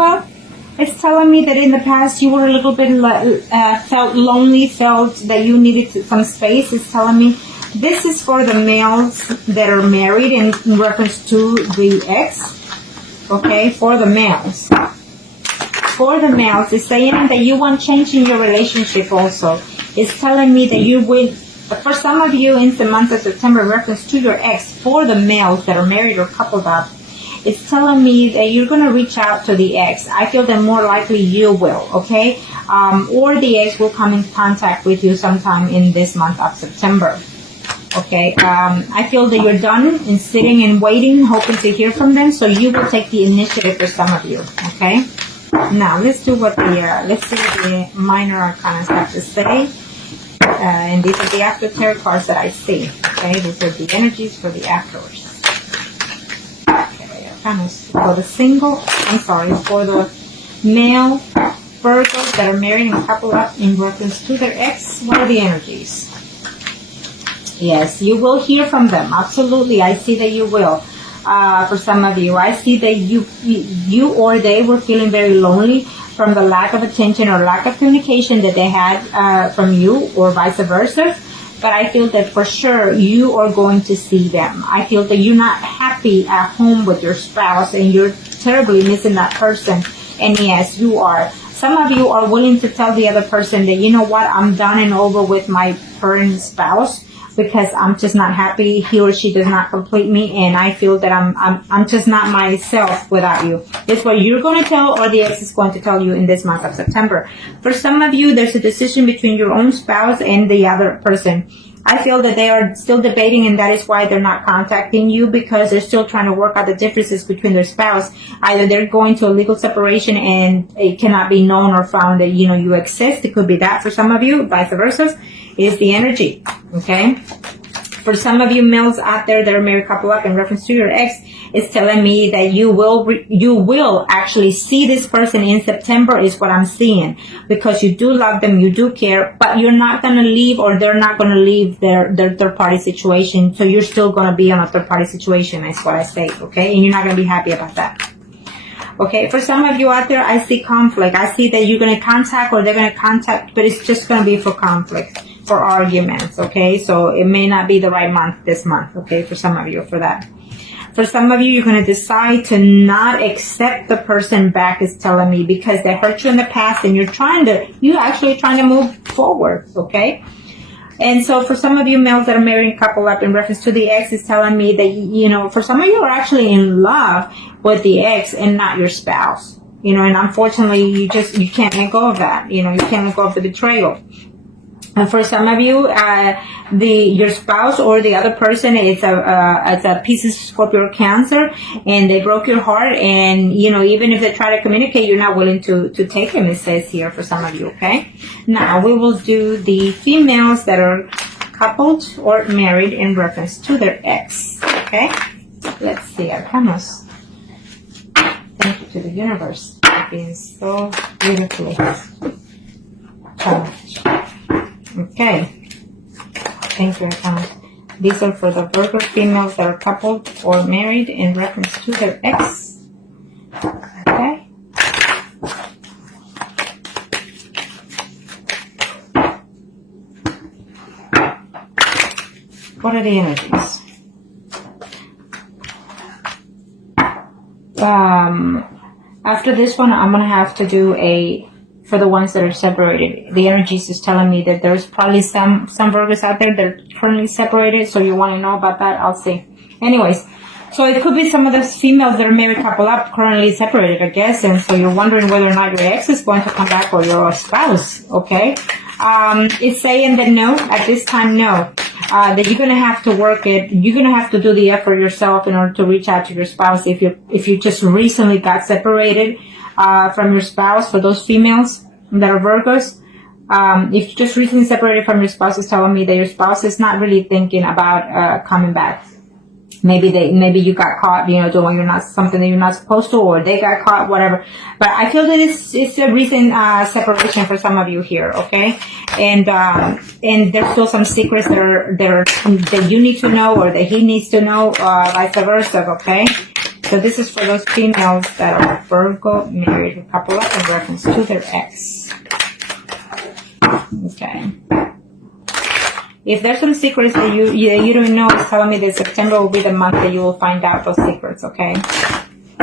Well, it's telling me that in the past you were a little bit felt lonely, felt that you needed some space. It's telling me this is for the males that are married in reference to the ex. Okay, for the males. For the males, it's saying that you want change in your relationship also. It's telling me that you will, for some of you in the month of September, in reference to your ex, for the males that are married or coupled up, it's telling me that you're going to reach out to the ex. I feel that more likely you will, okay? Or the ex will come in contact with you sometime in this month of September, okay? I feel that you're done in sitting and waiting, hoping to hear from them, so you will take the initiative for some of you, okay? Now, let's see what the minor arcana have to say. And these are the after tarot cards that I see, okay? These are the energies for the afterwards. For the for the male Virgos that are married and coupled up in reference to their ex, what are the energies? Yes, you will hear from them. Absolutely, I see that you will. For some of you, I see that you or they were feeling very lonely from the lack of attention or lack of communication that they had from you, or vice versa. But I feel that for sure you are going to see them. I feel that you're not happy at home with your spouse and you're terribly missing that person. And yes, you are. Some of you are willing to tell the other person that, you know what, I'm done and over with my current spouse because I'm just not happy. He or she does not complete me, and I feel that I'm just not myself without you. It's what you're going to tell, or the ex is going to tell you in this month of September. For some of you, there's a decision between your own spouse and the other person. I feel that they are still debating, and that is why they're not contacting you, because they're still trying to work out the differences between their spouse. Either they're going to a legal separation and it cannot be known or found that, you know, you exist. It could be that for some of you, vice versa, is the energy, okay? For some of you males out there that are married couple up in reference to your ex, it's telling me that you will actually see this person in September is what I'm seeing, because you do love them, you do care, but you're not going to leave, or they're not going to leave their third party situation. So you're still going to be on a third party situation, is what I say, okay? And you're not going to be happy about that. Okay, for some of you out there, I see conflict. I see that you're going to contact, or they're going to contact, but it's just going to be for conflict, for arguments, okay? So it may not be the right month this month, okay, for some of you for that. For some of you, you're going to decide to not accept the person back, is telling me, because they hurt you in the past and you're actually trying to move forward, okay? And so for some of you males that are married couple up in reference to the ex, is telling me that, you know, for some of you are actually in love with the ex and not your spouse, you know, and unfortunately you can't let go of that, you know, you can't let go of the betrayal. And for some of you, your spouse or the other person is a Pisces, Scorpio, or Cancer, and they broke your heart. And you know, even if they try to communicate, you're not willing to take them. It says here for some of you. Okay. Now we will do the females that are coupled or married in reference to their ex. Okay. Let's see. Arcanos. Thank you to the universe for being so beautifully challenged. Okay. Thank you, Arcana. These are for the Virgo females that are coupled or married in reference to their ex. Okay. What are the energies? After this one, I'm going to have to do for the ones that are separated. The energies is telling me that there's probably some Virgos out there that are currently separated, so you want to know about that, I'll see. Anyways, so it could be some of those females that are married couple up currently separated, I guess, and so you're wondering whether or not your ex is going to come back, or your spouse, okay? It's saying that no, at this time, no. That you're going to have to work it. You're going to have to do the effort yourself in order to reach out to your spouse. If you just recently got separated from your spouse, for those females that are Virgos, if you just recently separated from your spouse, is telling me that your spouse is not really thinking about coming back. Maybe you got caught, you know, doing something that you're not supposed to, or they got caught, whatever. But I feel that it's a recent separation for some of you here, okay? And there's still some secrets that you need to know, or that he needs to know, vice versa, okay? So this is for those females that are Virgo, married, a couple up in reference to their ex. Okay. If there's some secrets that you don't know, it's telling me that September will be the month that you will find out those secrets, okay?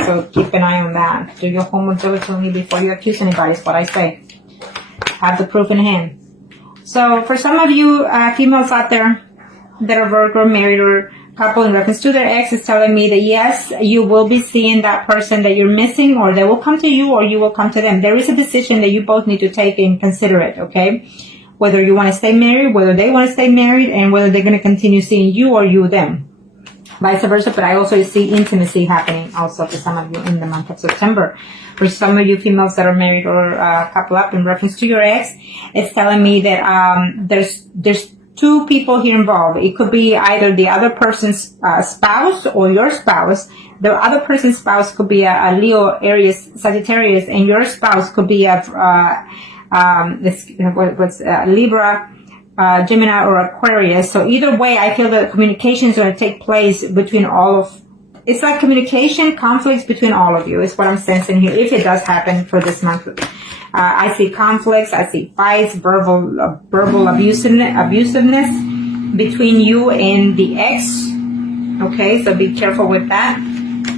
So keep an eye on that. Do your homework diligently before you accuse anybody, is what I say. Have the proof in hand. So for some of you females out there that are Virgo, married, or couple in reference to their ex, is telling me that yes, you will be seeing that person that you're missing, or they will come to you, or you will come to them. There is a decision that you both need to take and consider it, okay? Whether you want to stay married, whether they want to stay married, and whether they're going to continue seeing you or you them. Vice versa, but I also see intimacy happening also for some of you in the month of September. For some of you females that are married or couple up in reference to your ex, it's telling me that there's two people here involved. It could be either the other person's spouse or your spouse. The other person's spouse could be a Leo, Aries, Sagittarius, and your spouse could be a Libra, Gemini, or Aquarius. So either way, I feel that communication is going to take place between all of. It's like communication conflicts between all of you. Is what I'm sensing here. If it does happen for this month. I see conflicts, I see fights, verbal abusiveness between you and the ex. Okay, so be careful with that.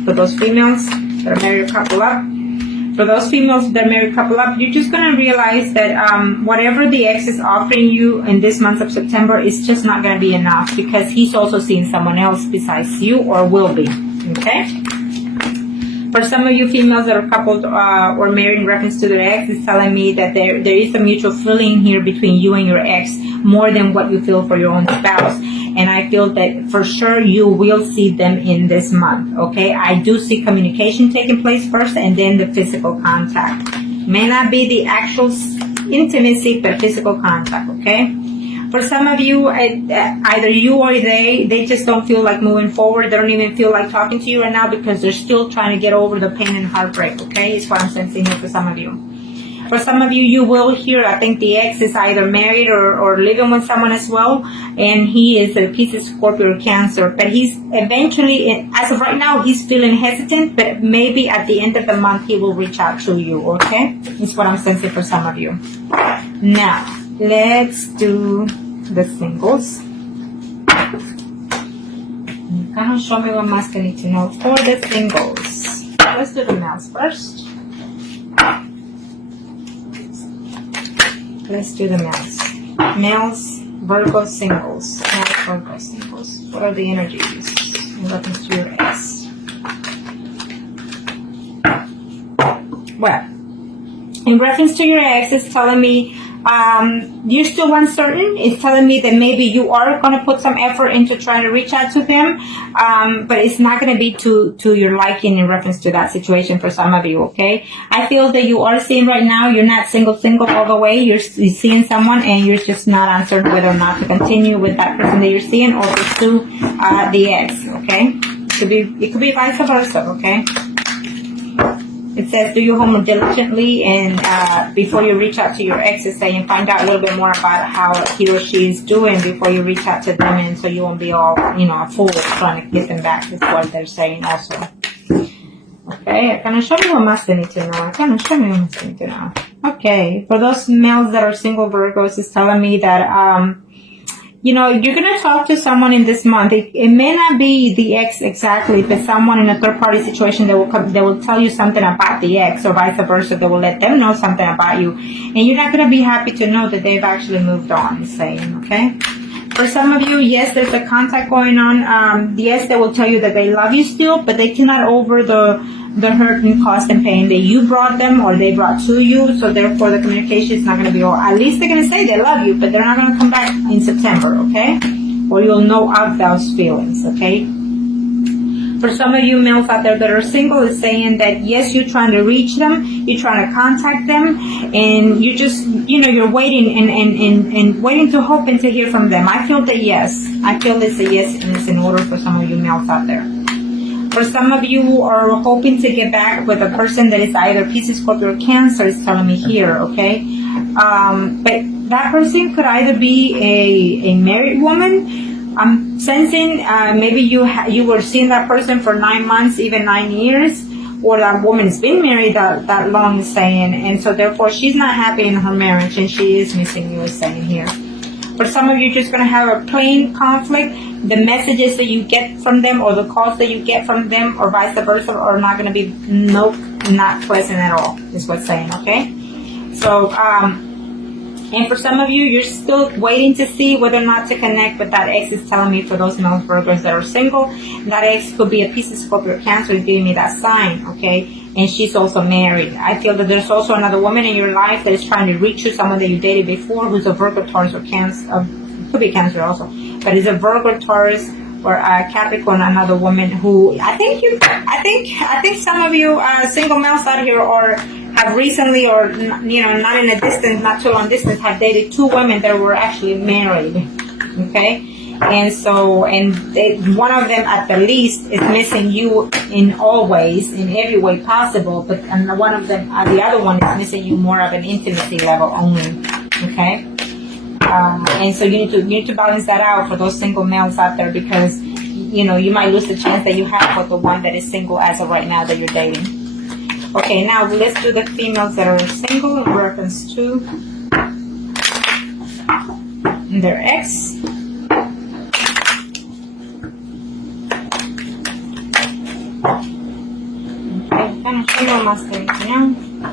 For those females that are married couple up. For those females that are married couple up, you're just going to realize that whatever the ex is offering you in this month of September is just not going to be enough, because he's also seeing someone else besides you, or will be. Okay? For some of you females that are coupled or married in reference to their ex, is telling me that there is a mutual feeling here between you and your ex, more than what you feel for your own spouse. And I feel that for sure you will see them in this month, okay? I do see communication taking place first, and then the physical contact. May not be the actual intimacy, but physical contact, okay? For some of you, either you or they just don't feel like moving forward. They don't even feel like talking to you right now, because they're still trying to get over the pain and heartbreak, okay? Is what I'm sensing here for some of you. For some of you, you will hear, I think the ex is either married or living with someone as well, and he is a Pisces, Scorpio, or Cancer. But he's eventually, as of right now, he's feeling hesitant, but maybe at the end of the month, he will reach out to you, okay? Is what I'm sensing for some of you. Now, let's do the singles. Kind of show me what más I need to know for the singles. Let's do the males first. Let's do the males. Males, Virgo singles. Males, Virgo singles. What are the energies in reference to your ex? Well, in reference to your ex, it's telling me you're still uncertain. It's telling me that maybe you are going to put some effort into trying to reach out to him, but it's not going to be to your liking in reference to that situation for some of you, okay? I feel that you are seeing right now, you're not single all the way. You're seeing someone, and you're just not uncertain whether or not to continue with that person that you're seeing, or pursue the ex, okay? It could be vice versa, okay? It says, do your homework diligently, and before you reach out to your ex, it's saying find out a little bit more about how he or she is doing before you reach out to them, and so you won't be all, a fool trying to get them back, is what they're saying also. Okay, can I show me what más they need to know? Can I show me what más they need to know? Okay, for those males that are single Virgos, it's telling me that, you're going to talk to someone in this month. It may not be the ex exactly, but someone in a third-party situation that will tell you something about the ex, or vice versa. They will let them know something about you. And you're not going to be happy to know that they've actually moved on, it's saying, okay? For some of you, yes, there's a contact going on. Yes, they will tell you that they love you still, but they cannot over the hurt and cost and pain that you brought them, or they brought to you. So therefore, the communication is not going to be all. At least they're going to say they love you, but they're not going to come back in September, okay? Or you'll know of those feelings, okay? For some of you males out there that are single, it's saying that yes, you're trying to reach them, you're trying to contact them, and you just, you're waiting and waiting to hope and to hear from them. I feel that yes. I feel it's a yes, and it's in order for some of you males out there. For some of you who are hoping to get back with a person that is either Pisces, Scorpio, or Cancer, is telling me here, okay? But that person could either be a married woman, I'm sensing maybe you were seeing that person for 9 months, even 9 years, or that woman's been married that long, is saying, and so therefore she's not happy in her marriage and she is missing you, is saying here. For some of you, just going to have a plain conflict. The messages that you get from them or the calls that you get from them or vice versa are not going to be, not pleasant at all, is what's saying, okay? So, and for some of you, you're still waiting to see whether or not to connect, but that ex is telling me for those male Virgos that are single, that ex could be a Pisces, Scorpio, Cancer, is giving me that sign, okay? And she's also married. I feel that there's also another woman in your life that is trying to reach you, someone that you dated before, who's a Virgo, Taurus, or Cancer, could be Cancer also, but is a Virgo, Taurus, or Capricorn, another woman who I think some of you single males out here or have recently, or not in a distance, not too long distance, have dated 2 women that were actually married. Okay, and so one of them at the least is missing you in all ways, in every way possible, but one of them, the other one, is missing you more of an intimacy level only. Okay. And so you need to balance that out for those single males out there, because you might lose the chance that you have for the one that is single as of right now that you're dating. Okay, now let's do the females that are single in reference to their ex. Okay, kind of show más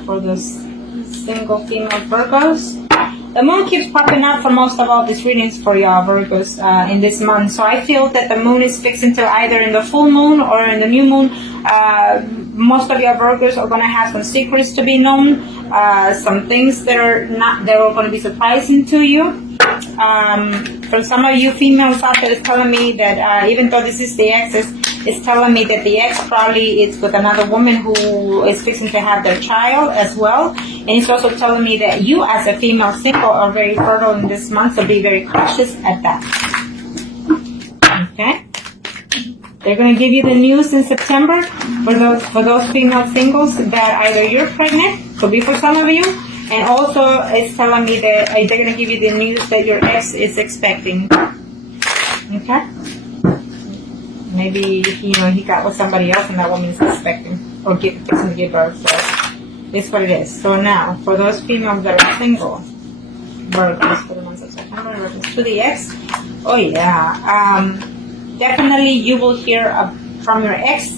for those single female Virgos. The moon keeps popping up for most of all these readings for y'all Virgos in this month. So I feel that the moon is fixing to either in the full moon or in the new moon. Most of y'all Virgos are going to have some secrets to be known. Some things that are going to be surprising to you. For some of you females out there, it's telling me that even though this is the exes, it's telling me that the ex probably is with another woman who is fixing to have their child as well. And it's also telling me that you as a female single are very fertile in this month, so be very cautious at that. Okay? They're going to give you the news in September for those female singles that either you're pregnant, could be for some of you, and also it's telling me that they're going to give you the news that your ex is expecting. Okay? Maybe, he got with somebody else and that woman is expecting or fixing to give birth. So it's what it is. So now, for those females that are single, Virgos for the month of September, in reference to the ex, oh yeah, definitely you will hear from your ex.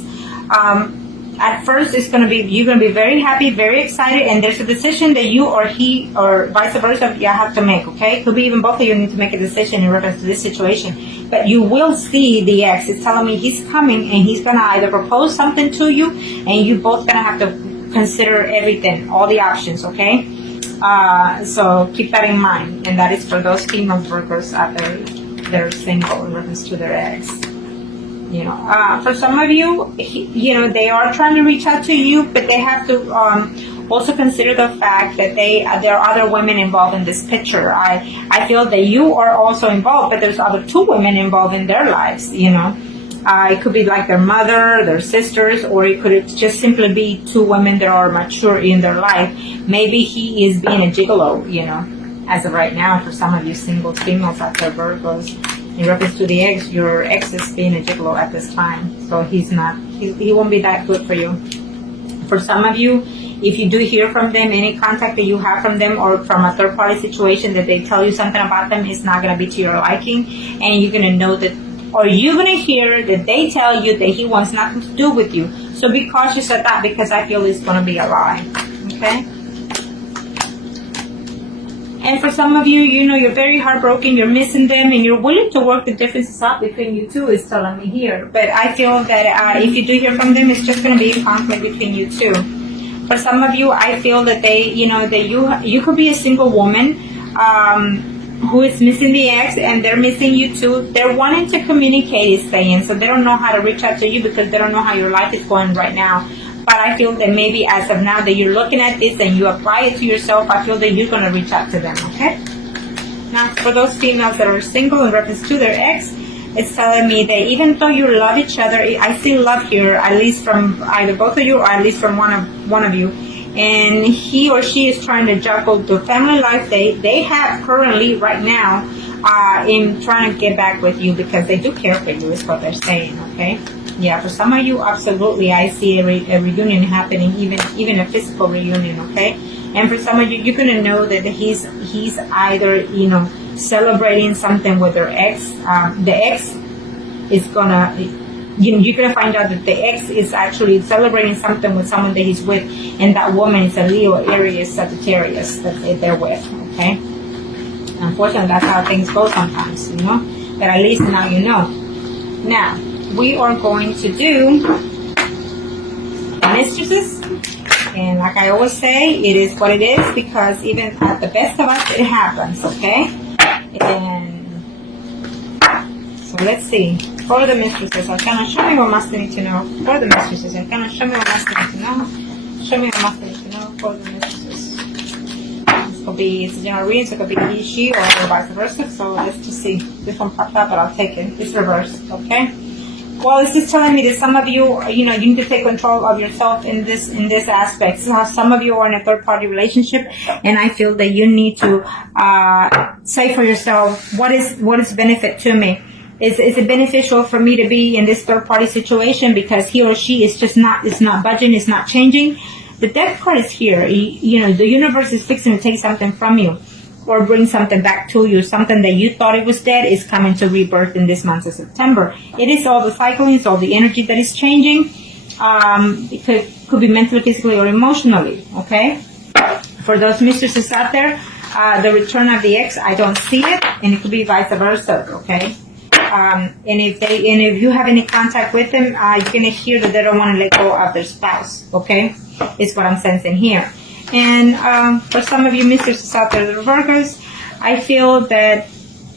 At first, you're going to be very happy, very excited, and there's a decision that you or he or vice versa you have to make, okay? Could be even both of you need to make a decision in reference to this situation. But you will see the ex. It's telling me he's coming and he's going to either propose something to you and you both going to have to consider everything, all the options, okay? So keep that in mind. And that is for those female Virgos out there that are single in reference to their ex. For some of you, they are trying to reach out to you, but they have to also consider the fact that there are other women involved in this picture. I feel that you are also involved, but there's other 2 women involved in their lives, It could be like their mother, their sisters, or it could just simply be 2 women that are mature in their life. Maybe he is being a gigolo, as of right now, for some of you single females out there, Virgos. In reference to the ex, your ex is being a gigolo at this time. So he won't be that good for you. For some of you, if you do hear from them, any contact that you have from them or from a third party situation that they tell you something about them is not going to be to your liking. And you're going to know that, or you're going to hear that they tell you that he wants nothing to do with you. So be cautious of that, because I feel it's going to be a lie. Okay? And for some of you, you're very heartbroken, you're missing them, and you're willing to work the differences out between you two, is telling me here. But I feel that if you do hear from them, it's just going to be a conflict between you two. For some of you, I feel that that you could be a single woman who is missing the ex, and they're missing you too. They're wanting to communicate, is saying, so they don't know how to reach out to you because they don't know how your life is going right now. But I feel that maybe as of now that you're looking at this and you apply it to yourself, I feel that you're going to reach out to them, okay? Now, for those females that are single in reference to their ex, it's telling me that even though you love each other, I see love here, at least from either both of you or at least from one of you. And he or she is trying to juggle the family life they have currently right now in trying to get back with you because they do care for you, is what they're saying, okay? Yeah, for some of you, absolutely, I see a reunion happening, even a physical reunion, okay? And for some of you, you're going to know that he's either, celebrating something with their ex. The ex is going to... You're going to find out that the ex is actually celebrating something with someone that he's with, and that woman is a Leo, Aries, Sagittarius that they're with, okay? Unfortunately, that's how things go sometimes, but at least now you know. Now, we are going to do the mistresses, and like I always say, it is what it is, because even at the best of us, it happens, okay? And so let's see. For the mistresses, Arcana, show me what must need to know. For the mistresses, Arcana, show me what must need to know. Show me what must need to know for the mistresses. This could be, it's a general reading, so it could be he, she, or vice versa. So let's just see. This one popped up, but I'll take it. It's reversed, okay? Well, it's just telling me that some of you, you need to take control of yourself in this aspect. So some of you are in a third-party relationship, and I feel that you need to say for yourself, what is benefit to me? Is it beneficial for me to be in this third-party situation because he or she is just not budging, it's not changing? The death card is here. The universe is fixing to take something from you or bring something back to you. Something that you thought it was dead is coming to rebirth in this month of September. It is all the cycling, it's all the energy that is changing. It could be mentally, physically, or emotionally, okay? For those mistresses out there, the return of the ex, I don't see it, and it could be vice versa, okay? And if you have any contact with them, you're gonna hear that they don't want to let go of their spouse. Okay, is what I'm sensing here. And for some of you mistresses out there, the Virgos, I feel that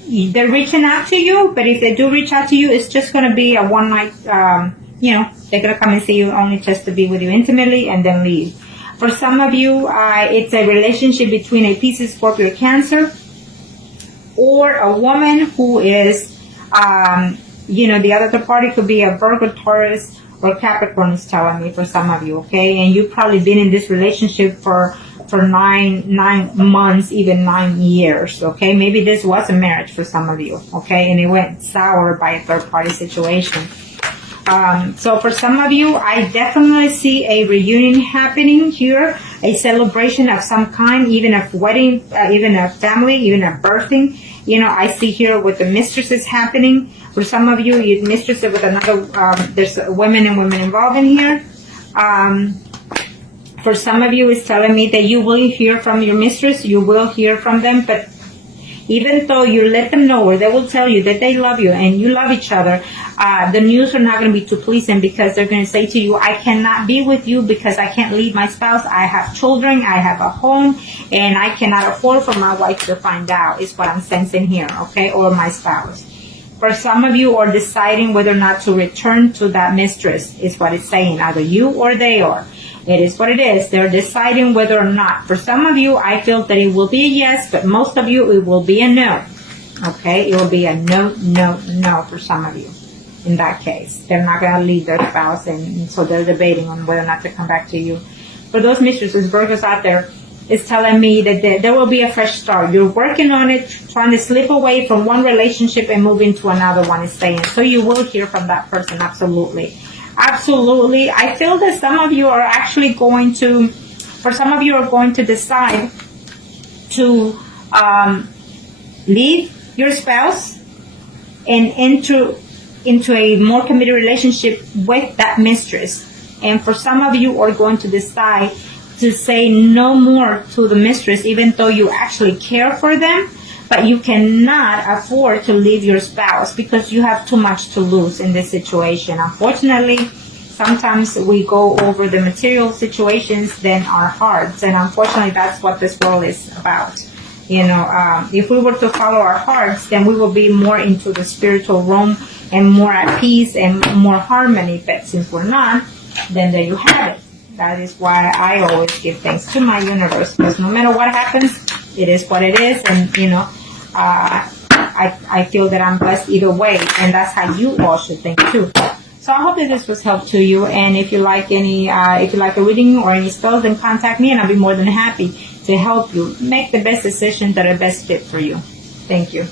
they're reaching out to you. But if they do reach out to you, it's just gonna be a one night. They're gonna come and see you only just to be with you intimately and then leave. For some of you, it's a relationship between a Pisces, Scorpio, Cancer, or a woman who is. The other party could be a Virgo, Taurus, or Capricorn is telling me for some of you, okay? And you've probably been in this relationship for 9 months, even 9 years, okay? Maybe this was a marriage for some of you, okay? And it went sour by a third-party situation. So for some of you, I definitely see a reunion happening here, a celebration of some kind, even a wedding, even a family, even a birthing. I see here with the mistresses happening. For some of you, you're mistresses with another, there's women and women involved in here. For some of you, it's telling me that you will hear from your mistress, you will hear from them, but even though you let them know, or they will tell you that they love you and you love each other, the news are not going to be too pleasing, because they're going to say to you, I cannot be with you because I can't leave my spouse. I have children, I have a home, and I cannot afford for my wife to find out, is what I'm sensing here, okay, or my spouse. For some of you are deciding whether or not to return to that mistress, is what it's saying, either you or they are. It is what it is. They're deciding whether or not. For some of you, I feel that it will be a yes, but most of you, it will be a no. Okay? It will be a no, no, no for some of you. In that case, they're not going to leave their spouse, and so they're debating on whether or not to come back to you. For those mistresses, Virgos out there, it's telling me that there will be a fresh start. You're working on it, trying to slip away from one relationship and move into another one, is saying. So you will hear from that person, absolutely. Absolutely. I feel that some of you are actually going to, for some of you are going to decide to leave your spouse and enter into a more committed relationship with that mistress. And for some of you are going to decide to say no more to the mistress, even though you actually care for them, but you cannot afford to leave your spouse because you have too much to lose in this situation. Unfortunately, sometimes we go over the material situations than our hearts, and unfortunately that's what this world is about. If we were to follow our hearts, then we will be more into the spiritual realm and more at peace and more harmony. But since we're not, then there you have it. That is why I always give thanks to my universe, because no matter what happens, it is what it is, and I feel that I'm blessed either way, and that's how you all should think too. So I hope that this was helpful to you, and if you like a reading or any spells, then contact me, and I'll be more than happy to help you make the best decisions that are best fit for you. Thank you.